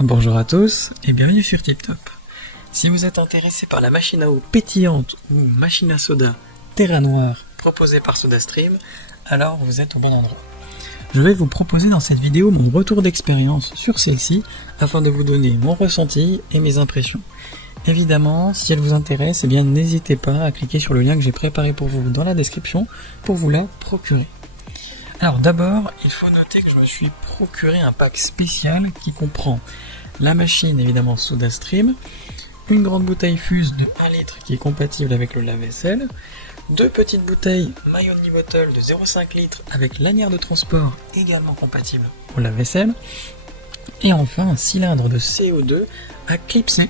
Bonjour à tous et bienvenue sur TipTop. Si vous êtes intéressé par la machine à eau pétillante ou machine à soda Terra Noire proposée par SodaStream, alors vous êtes au bon endroit. Je vais vous proposer dans cette vidéo mon retour d'expérience sur celle-ci afin de vous donner mon ressenti et mes impressions. Évidemment, si elle vous intéresse, eh bien n'hésitez pas à cliquer sur le lien que j'ai préparé pour vous dans la description pour vous la procurer. Alors d'abord, il faut noter que je me suis procuré un pack spécial qui comprend la machine évidemment SodaStream, une grande bouteille Fuse de 1 litre qui est compatible avec le lave-vaisselle, deux petites bouteilles My Only Bottle de 0,5 litres avec lanière de transport également compatible au lave-vaisselle, et enfin un cylindre de CO2 à clipser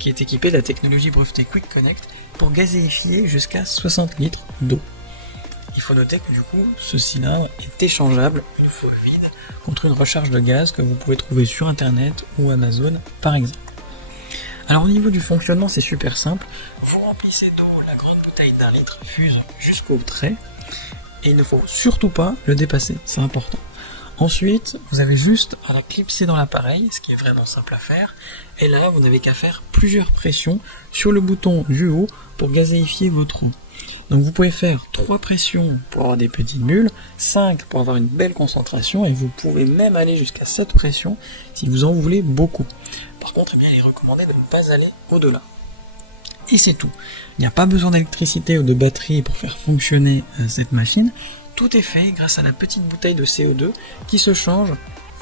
qui est équipé de la technologie brevetée Quick Connect pour gazéifier jusqu'à 60 litres d'eau. Il faut noter que du coup, ce cylindre est échangeable une fois vide contre une recharge de gaz que vous pouvez trouver sur internet ou Amazon par exemple. Alors au niveau du fonctionnement, c'est super simple. Vous remplissez d'eau la grande bouteille d'1 litre Fuse jusqu'au trait et il ne faut surtout pas le dépasser, c'est important. Ensuite, vous avez juste à la clipser dans l'appareil, ce qui est vraiment simple à faire, et là vous n'avez qu'à faire plusieurs pressions sur le bouton du haut pour gazéifier votre eau. Donc vous pouvez faire 3 pressions pour avoir des petites bulles, 5 pour avoir une belle concentration, et vous pouvez même aller jusqu'à 7 pressions si vous en voulez beaucoup. Par contre, il est recommandé de ne pas aller au-delà. Et c'est tout. Il n'y a pas besoin d'électricité ou de batterie pour faire fonctionner cette machine. Tout est fait grâce à la petite bouteille de CO2 qui se change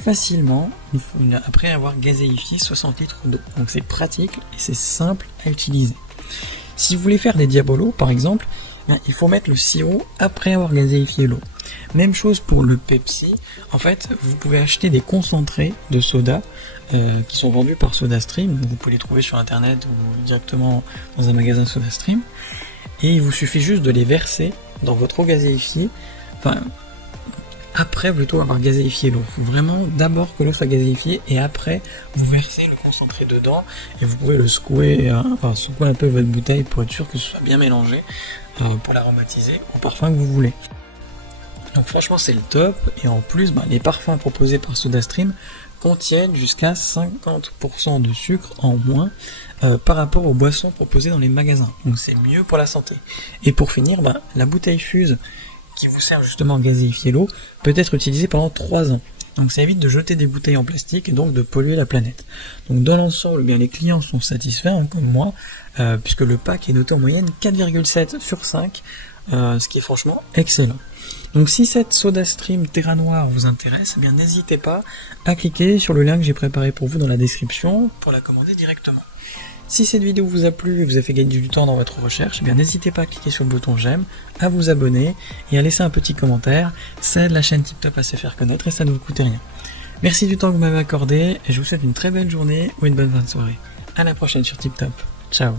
facilement après avoir gazéifié 60 litres d'eau. Donc c'est pratique et c'est simple à utiliser. Si vous voulez faire des diabolos par exemple, il faut mettre le sirop après avoir gazéifié l'eau. Même chose pour le Pepsi. En fait, vous pouvez acheter des concentrés de soda qui sont vendus par SodaStream. Vous pouvez les trouver sur internet ou directement dans un magasin SodaStream. Et il vous suffit juste de les verser dans votre eau gazéifiée. Après plutôt avoir gazéifié l'eau. Il faut vraiment d'abord que l'eau soit gazéifiée et après vous versez le concentré dedans et vous pouvez le secouer, secouer un peu votre bouteille pour être sûr que ce soit bien mélangé pour l'aromatiser au parfum que vous voulez. Donc franchement c'est le top, et en plus les parfums proposés par SodaStream contiennent jusqu'à 50% de sucre en moins par rapport aux boissons proposées dans les magasins. Donc c'est mieux pour la santé. Et pour finir, la bouteille Fuse qui vous sert justement à gazéifier l'eau peut être utilisée pendant 3 ans. Donc ça évite de jeter des bouteilles en plastique et donc de polluer la planète. Donc dans l'ensemble, les clients sont satisfaits, comme moi, puisque le pack est noté en moyenne 4,7 sur 5, ce qui est franchement excellent. Donc si cette SodaStream Terra Noire vous intéresse, n'hésitez pas à cliquer sur le lien que j'ai préparé pour vous dans la description pour la commander directement. Si cette vidéo vous a plu et vous a fait gagner du temps dans votre recherche, n'hésitez pas à cliquer sur le bouton j'aime, à vous abonner et à laisser un petit commentaire. Ça aide la chaîne TipTop à se faire connaître et ça ne vous coûte rien. Merci du temps que vous m'avez accordé et je vous souhaite une très belle journée ou une bonne fin de soirée. À la prochaine sur TipTop. Ciao.